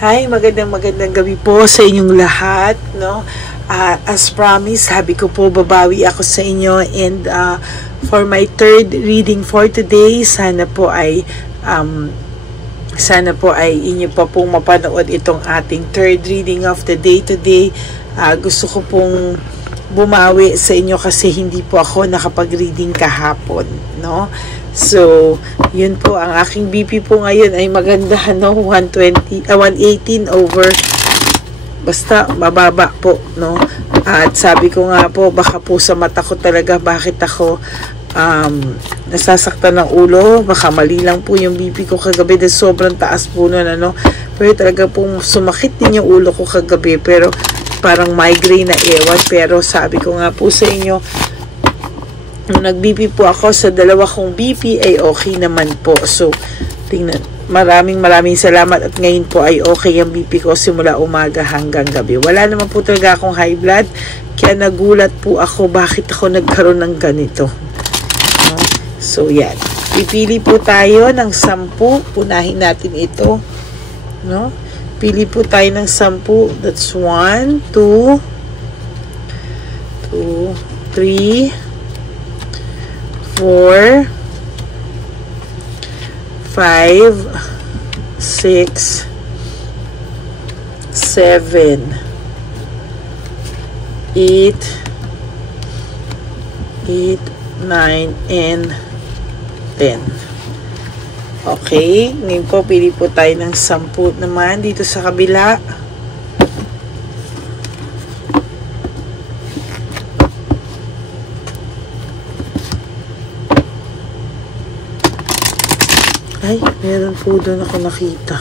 Hi, magandang gabi po sa inyong lahat, no? As promised, sabi ko po babawi ako sa inyo, and for my third reading for today, sana po ay inyo pa pong mapanood itong ating third reading of the day today. Gusto ko pong bumawi sa inyo kasi hindi po ako nakapag-reading kahapon, no? So, yun po, ang aking BP po ngayon ay maganda, no? 118 over, basta mababa po, no? At sabi ko nga po, baka po sa mata ko talaga, bakit ako nasasaktan ng ulo, baka mali lang po yung BP ko kagabi dahil sobrang taas po nun, ano? Pero talaga pong sumakit din yung ulo ko kagabi, pero parang migraine na ewan. Pero sabi ko nga po sa inyo, nung nag-BP po ako sa dalawa kong BP ay okay naman po. So, tingnan, maraming salamat, at ngayon po ay okay ang BP ko simula umaga hanggang gabi. Wala naman po talaga akong high blood, kaya nagulat po ako bakit ako nagkaroon ng ganito. No? So, yan. Pipili po tayo ng 10. Punahin natin ito. No? Pili po tayo ng 10. That's 1, 2, 3, 4, 5, 6, 7, 8, 9, and 10. Okay, ngayon po pili po tayo ng 10 naman dito sa kabila. Ay, meron po doon ako nakita.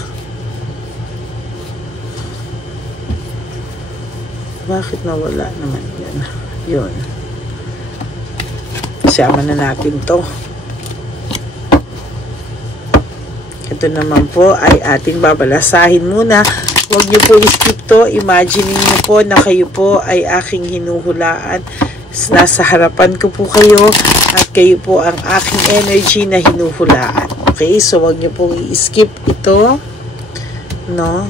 Bakit nawala naman yan? Yun. Sama na natin to. Ito naman po ay ating babalasahin muna. Huwag nyo po i-skip to. Imagine niyo po na kayo po ay aking hinuhulaan. Nasa harapan ko po kayo at kayo po ang aking energy na hinuhulaan. Okay, so wag niyo pong i-skip ito, no?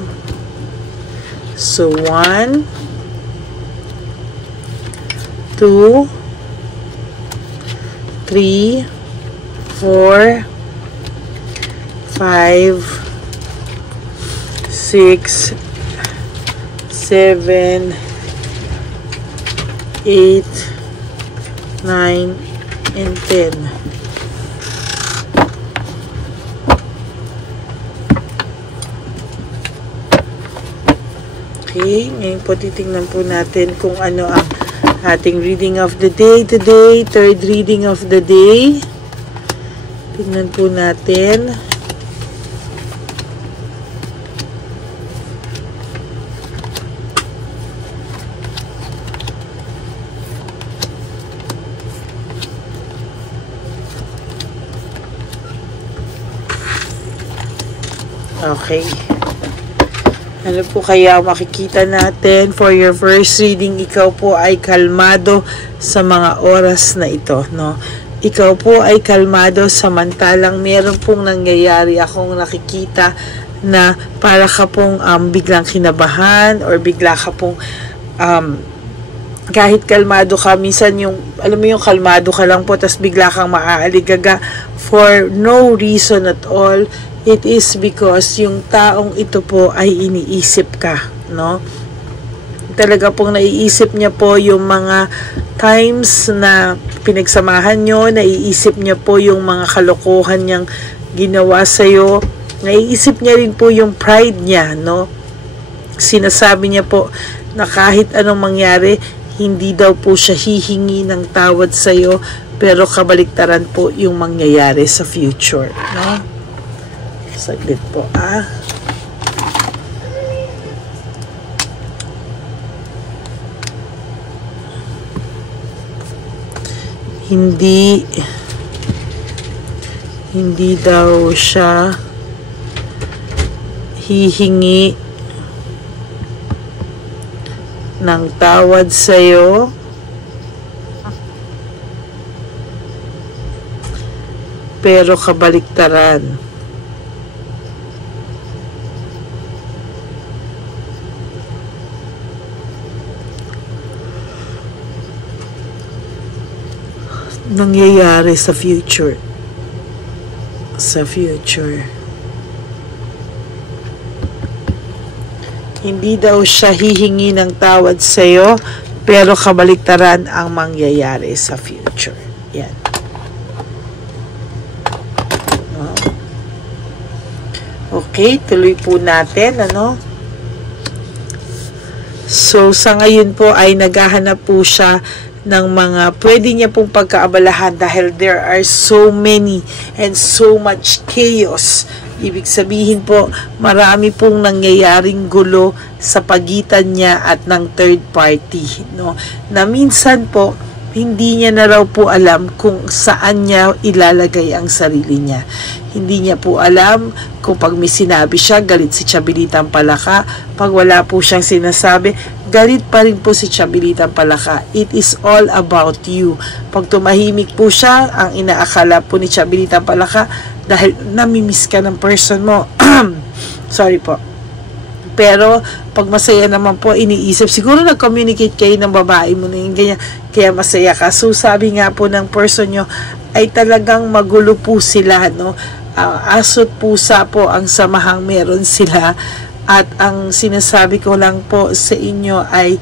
So 1, 2, 3, 4, 5, 6, 7, 8, 9, and 10. Okay, ngayon po titingnan po natin kung ano ang ating reading of the day today, third reading of the day. Tingnan po natin. Okay. Ano po kaya makikita natin for your first reading? Ikaw po ay kalmado sa mga oras na ito, no? Ikaw po ay kalmado samantalang meron pong nangyayari akong nakikita na para ka pong biglang kinabahan or bigla ka pong kahit kalmado ka, minsan yung, alam mo yung kalmado ka lang po, tas bigla kang maaaligaga for no reason at all. It is because yung taong ito po ay iniisip ka, no? Talaga pong naiisip niya po yung mga times na pinagsamahan nyo, naiisip niya po yung mga kalokohan niyang ginawa sa'yo, naiisip niya rin po yung pride niya, no? Sinasabi niya po na kahit anong mangyari, hindi daw po siya hihingi ng tawad sa'yo, pero kabaliktaran po yung mangyayari sa future, no? Saglit po, Hindi daw siya hihingi ng tawad sa'yo, pero kabaliktaran nangyayari sa future. Sa future. Hindi daw siya hihingi ng tawad sa'yo, pero kabaliktaran ang mangyayari sa future. Yan. Okay, tuloy po natin, ano? So, sa ngayon po ay naghahanap po siya ng mga pwede niya pong pagkaabalahan dahil there are so many and so much chaos. Ibig sabihin po, marami pong nangyayaring gulo sa pagitan niya at ng third party, no? Na minsan po, hindi niya na raw po alam kung saan niya ilalagay ang sarili niya. Hindi niya po alam kung pag may sinabi siya, galit si Chabilitang Palaka. Pag wala po siyang sinasabi, galit pa rin po si Chabilitang Palaka. It is all about you. Pag tumahimik po siya, ang inaakala po ni Chabilitang Palaka, dahil namimiss ka ng person mo. Sorry po. Pero, pag masaya naman po, iniisip, siguro nag-communicate kayo ng babae mo na yung ganyan, kaya masaya ka. So, sabi nga po ng person nyo, ay talagang magulo po sila, no? Asot pusa po ang samahang meron sila. At ang sinasabi ko lang po sa inyo ay,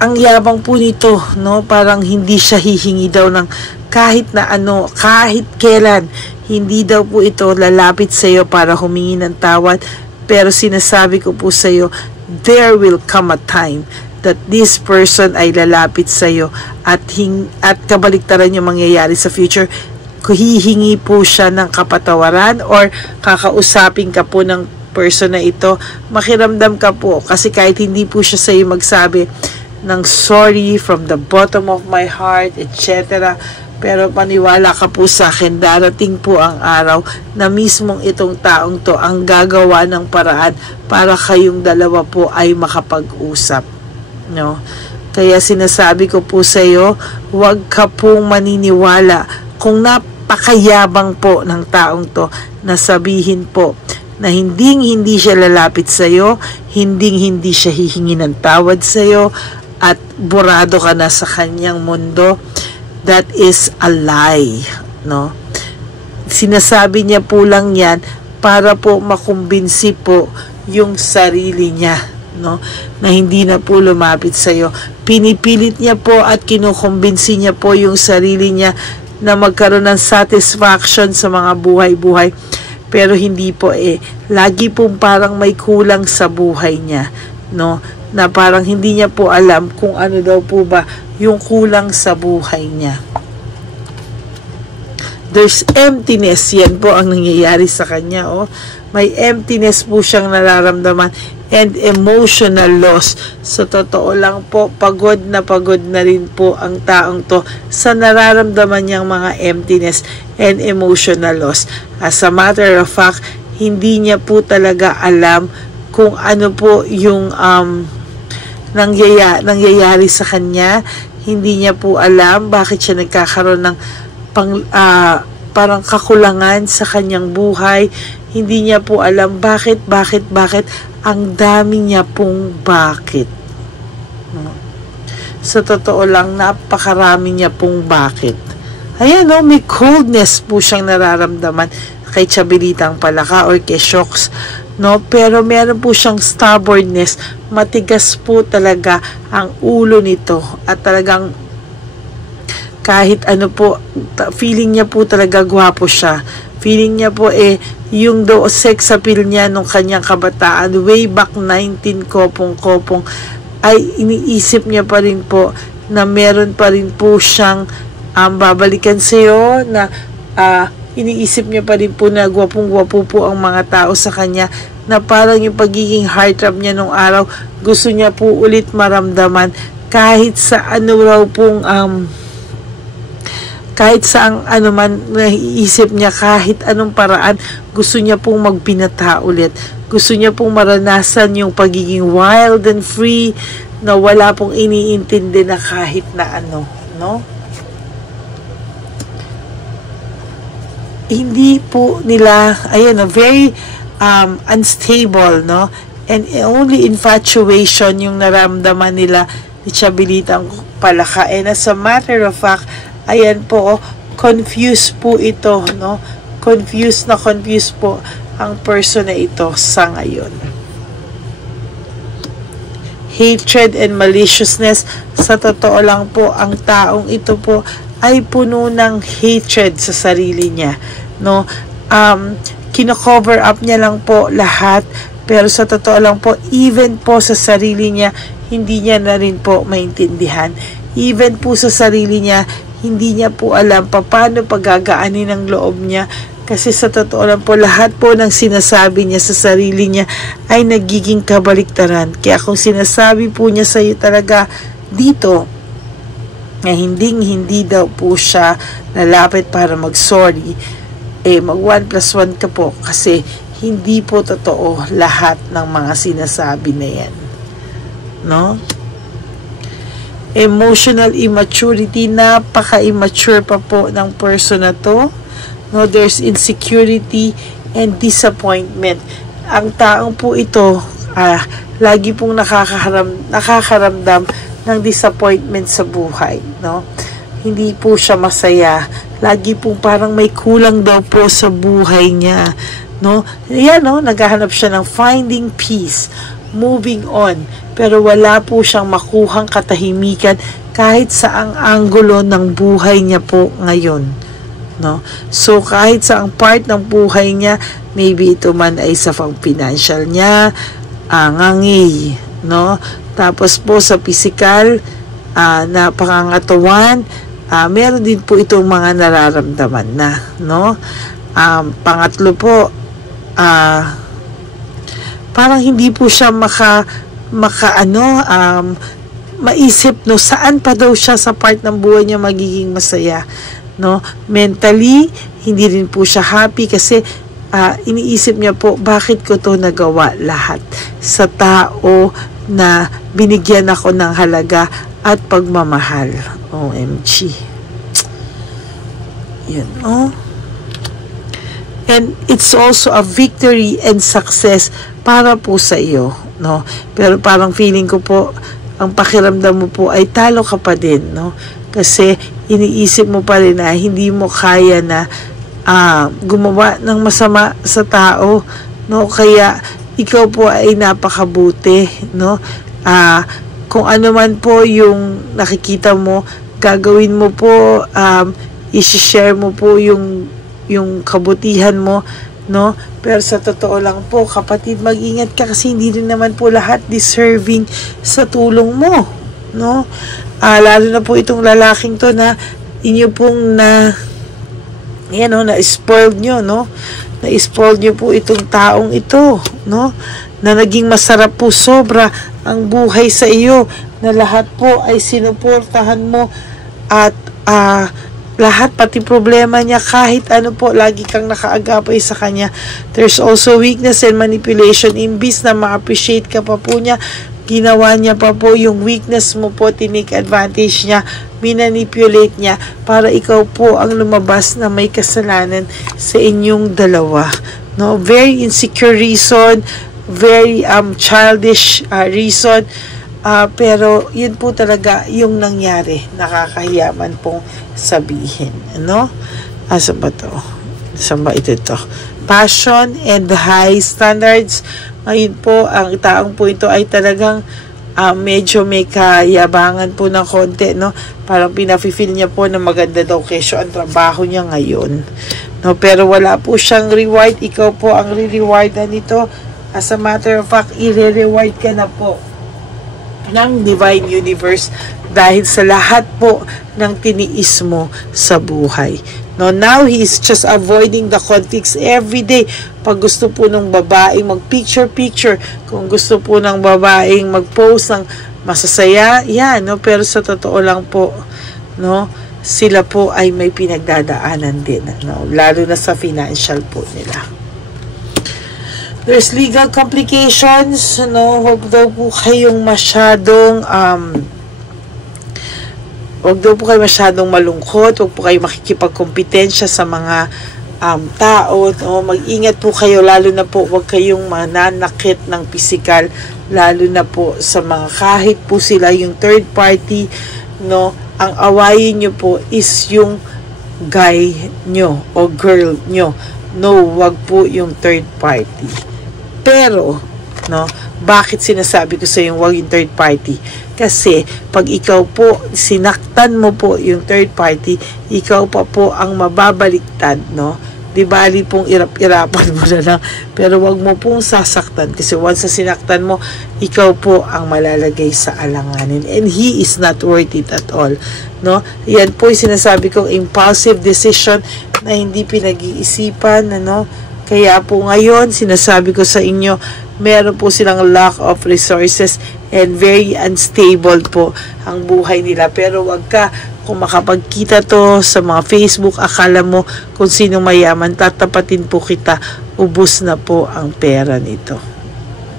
ang yabang po nito, no? Parang hindi siya hihingi daw ng kahit na ano, kahit kailan. Hindi daw po ito lalapit sa iyo para humingi ng tawad. Pero sinasabi ko po sa iyo, there will come a time that this person ay lalapit sa iyo at kabaliktaran yung mangyayari sa future. Hihingi po siya ng kapatawaran or kakausapin ka po ng person na ito. Makiramdam ka po kasi kahit hindi po siya sa iyo magsabi ng sorry from the bottom of my heart, etc. Pero paniwala ka po sa akin, darating po ang araw na mismong itong taong to ang gagawa ng paraan para kayong dalawa po ay makapag-usap. No? Kaya sinasabi ko po sa iyo, huwag ka pong maniniwala kung napakayabang po ng taong to na sabihin po na hindi siya lalapit sa iyo, hindi siya hihingi ng tawad sa iyo at burado ka na sa kanyang mundo. That is a lie, no? Sinasabi niya po lang yan para po makumbinsi po yung sarili niya, no? Na hindi na po lumapit sa iyo. Pinipilit niya po at kinukumbinsi niya po yung sarili niya na magkaroon ng satisfaction sa mga buhay-buhay. Pero hindi po lagi pong parang may kulang sa buhay niya, no? Na parang hindi niya po alam kung ano daw po ba yung kulang sa buhay niya. There's emptiness, yan po ang nangyayari sa kanya, oh. May emptiness po siyang nararamdaman and emotional loss. Sa totoo lang po, pagod na rin po ang taong to sa nararamdaman niyang mga emptiness and emotional loss. As a matter of fact, hindi niya po talaga alam kung ano po yung nangyayari sa kanya. Hindi niya po alam bakit siya nagkakaroon ng parang kakulangan sa kanyang buhay. Hindi niya po alam bakit ang dami niya pong bakit. Sa totoo lang, napakarami niya pong bakit. Ayan, no, may coldness po siyang nararamdaman kay Chabilitang Palaka or kay Shocks, no? Pero meron po siyang stubbornness. Matigas po talaga ang ulo nito at talagang kahit ano po, feeling niya po talaga gwapo siya. Feeling niya po yung sex appeal niya nung kanyang kabataan, way back 19 kopong-kopong, ay iniisip niya pa rin po na meron pa rin po siyang babalikan sa'yo, na iniisip niya pa rin po na gwapong-gwapo po ang mga tao sa kanya, na parang yung pagiging heartthrob niya nung araw, gusto niya po ulit maramdaman kahit sa ano raw pong kahit sa ano man naiisip niya, kahit anong paraan, gusto niya pong magbinata ulit. Gusto niya pong maranasan yung pagiging wild and free na wala pong iniintindi na kahit na ano, no? Hindi po nila, ayan, very unstable, no? And only infatuation yung naramdaman nila ni Chabilitang palaka. And as a matter of fact, ayan po, confused po ito, no? Confused po ang person na ito sa ngayon. Hatred and maliciousness, sa totoo lang po, ang taong ito po ay puno ng hatred sa sarili niya, no? Kino-cover up niya lang po lahat, pero sa totoo lang po, even po sa sarili niya, hindi niya na rin po maintindihan. Even po sa sarili niya, hindi niya po alam paano pagagaanin ang loob niya. Kasi sa totoo lang po, lahat po ng sinasabi niya sa sarili niya ay nagiging kabaliktaran. Kaya kung sinasabi po niya sa iyo talaga dito, na hindi daw po siya lalapit para mag-sorry, mag 1 plus 1 ka po. Kasi hindi po totoo lahat ng mga sinasabi na yan. No? Emotional immaturity, napaka-immature pa po ng person na to. No, there's insecurity and disappointment. Ang taong po ito, lagi pong nakakaramdam ng disappointment sa buhay, no? Hindi po siya masaya. Lagi pong parang may kulang daw po sa buhay niya, no? Yan, no, naghahanap siya ng finding peace, moving on, pero wala po siyang makuhang katahimikan kahit saang anggulo ng buhay niya po ngayon. No? So, kahit sa ang part ng buhay niya, maybe ito man ay sa financial niya, ngangi, no? Tapos po sa physical, na pangangatawan, meron din po itong mga nararamdaman na, no? Pangatlo po, parang hindi po siya maisip, no, saan pa daw siya sa part ng buhay niya magiging masaya. No, mentally hindi rin po siya happy kasi iniisip niya po, bakit ko to nagawa lahat sa tao na binigyan ako ng halaga at pagmamahal. OMG. Yun, oh. And it's also a victory and success para po sa iyo, no? Pero parang feeling ko po, ang pakiramdam mo po ay talo ka pa din, no? Kasi iniisip mo pa rin na hindi mo kaya na gumawa ng masama sa tao, no? Kaya ikaw po ay napakabuti, no? Kung ano man po yung nakikita mo, gagawin mo po, i-share mo po yung kabutihan mo, no? Pero sa totoo lang po, kapatid, mag-ingat ka kasi hindi rin naman po lahat deserving sa tulong mo, no? Lalo na po itong lalaking to na inyo pong na-spoiled nyo, no? Na-spoiled nyo po itong taong ito, no? Na naging masarap po sobra ang buhay sa iyo, na lahat po ay sinuportahan mo at lahat, pati problema niya, kahit ano po, lagi kang nakaagapay sa kanya. There's also weakness and manipulation. Imbis na ma-appreciate ka pa po niya, ginawa niya pa po yung weakness mo po, tinake advantage niya, minanipulate niya para ikaw po ang lumabas na may kasalanan sa inyong dalawa. No, very insecure reason, very childish reason, pero yun po talaga yung nangyari. Nakakahiyaman pong sabihin, no? Asa ba to? Saan ba ito? Passion and high standards. Ngayon po, ang taong po ito ay talagang medyo may kayabangan po ng konti, no? Parang pinafeel niya po na maganda daw kesyo ang trabaho niya ngayon, no? Pero wala po siyang reward. Ikaw po ang re-rewardan nito. As a matter of fact, i-reward ka na po ng Divine Universe dahil sa lahat po ng tiniis mo sa buhay. No, now he is just avoiding the conflicts every day. Pag gusto po ng babaeng mag-picture, kung gusto po ng babaeng mag-post ng masasaya, yan, no? Pero sa totoo lang po, no, sila po ay may pinagdadaanan din, no? Lalo na sa financial po nila. There's legal complications, no? Huwag daw po kayong masyadong malungkot, huwag po kayong makikipagkompetensya sa mga tao, no? Mag-ingat po kayo, lalo na po huwag kayong mananakit ng pisikal, lalo na po sa mga kahit po sila yung third party, no, ang awayin nyo po is yung guy nyo o girl nyo. No, wag po yung third party. Pero, no, bakit sinasabi ko sa yung wag yung third party? Kasi, pag ikaw po, sinaktan mo po yung third party, ikaw pa po ang mababaliktad, no? Di bali pong irap-irapan mo na lang, pero wag mo pong sasaktan kasi once na sinaktan mo, ikaw po ang malalagay sa alanganin and he is not worth it at all, no? Yan po yung sinasabi kong impulsive decision na hindi pinag-iisipan, ano? Kaya po ngayon, sinasabi ko sa inyo, meron po silang lack of resources and very unstable po ang buhay nila. Pero wag ka, kung makapagkita to sa mga Facebook, akala mo kung sino mayaman, tatapatin po kita, ubos na po ang pera nito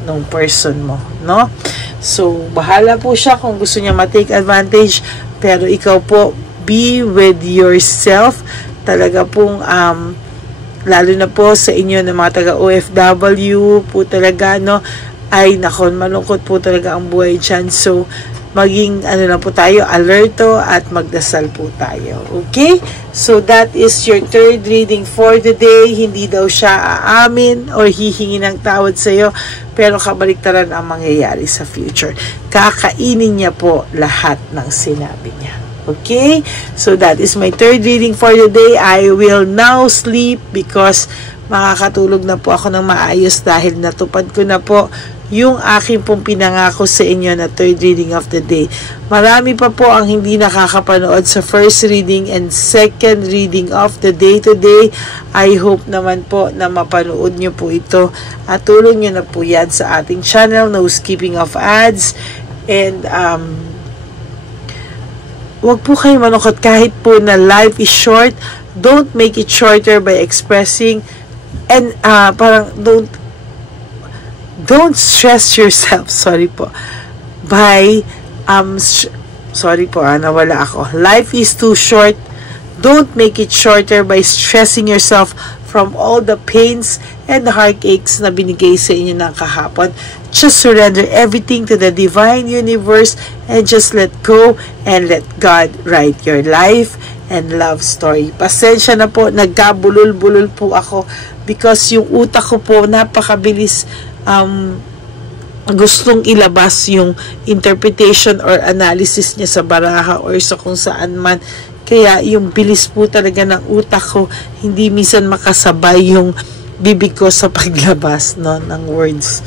ng person mo, no? So, bahala po siya kung gusto niya ma-take advantage, pero ikaw po, be with yourself. Talaga pong, lalo na po sa inyo na mga taga OFW po talaga, no? Ay, nakon, malungkot po talaga ang buhay dyan. So, maging, ano na po tayo, alerto at magdasal po tayo. Okay? So, that is your third reading for the day. Hindi daw siya aamin or hihingi ng tawad sa iyo, pero kabaliktaran ang mangyayari sa future. Kakainin niya po lahat ng sinabi niya. Okay? So, that is my third reading for the day. I will now sleep because makakatulog na po ako ng maayos dahil natupad ko na po yung aking pong pinangako sa inyo na third reading of the day. Marami pa po ang hindi nakakapanood sa first reading and second reading of the day today. I hope naman po na mapanood nyo po ito at tulong nyo na po yan sa ating channel, no skipping of ads. And wag po kayo manukot kahit po na life is short. Don't make it shorter by expressing and parang don't stress yourself, sorry po, by sorry po, nawala ako. Life is too short. Don't make it shorter by stressing yourself from all the pains and the heartaches na binigay sa inyo ng kahapon. Just surrender everything to the divine universe and just let go and let God write your life and love story. Pasensya na po, nagkabulol-bulol po ako because yung utak ko po napakabilis gustong ilabas yung interpretation or analysis niya sa baraha or sa kung saan man. Kaya yung bilis po talaga ng utak ko, hindi minsan makasabay yung bibig ko sa paglabas, no, ng words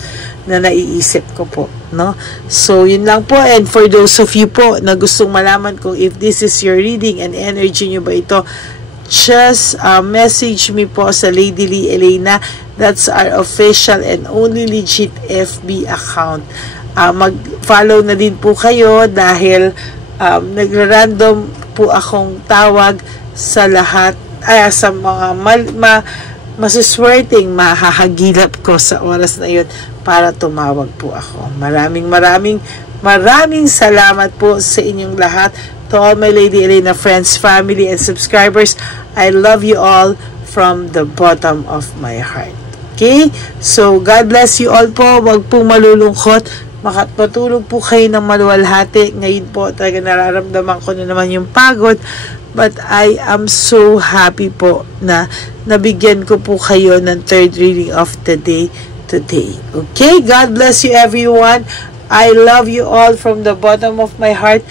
na naiisip ko po, no? So, yun lang po. And for those of you po na gustong malaman kung if this is your reading and energy nyo ba ito, just message me po sa Lady Lee Elena. That's our official and only legit FB account. Mag-follow na din po kayo dahil nagra-random po akong tawag sa lahat, sa mga masuswerteng mahahagilap ko sa oras na yun para tumawag po ako. Maraming salamat po sa inyong lahat. To all my Lady Elena friends, family, and subscribers, I love you all from the bottom of my heart. Okay? So, God bless you all po. Huwag po malulungkot. Makatulog po kayo ng maluwalhati. Ngayon po, talaga nararamdaman ko na naman yung pagod. But I am so happy po na nabigyan ko po kayo ng third reading of the day today. Okay? God bless you everyone. I love you all from the bottom of my heart.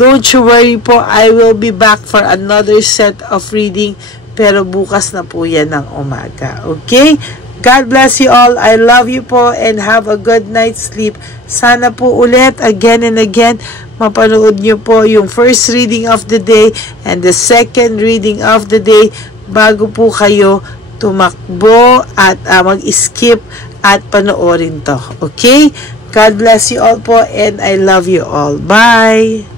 Don't you worry po, I will be back for another set of reading. Pero bukas na po yan ng umaga. Okay? God bless you all. I love you po and have a good night's sleep. Sana po ulit, again and again, mapanood nyo po yung first reading of the day and the second reading of the day bago po kayo tumakbo at mag-skip at panoorin to. Okay? God bless you all po and I love you all. Bye!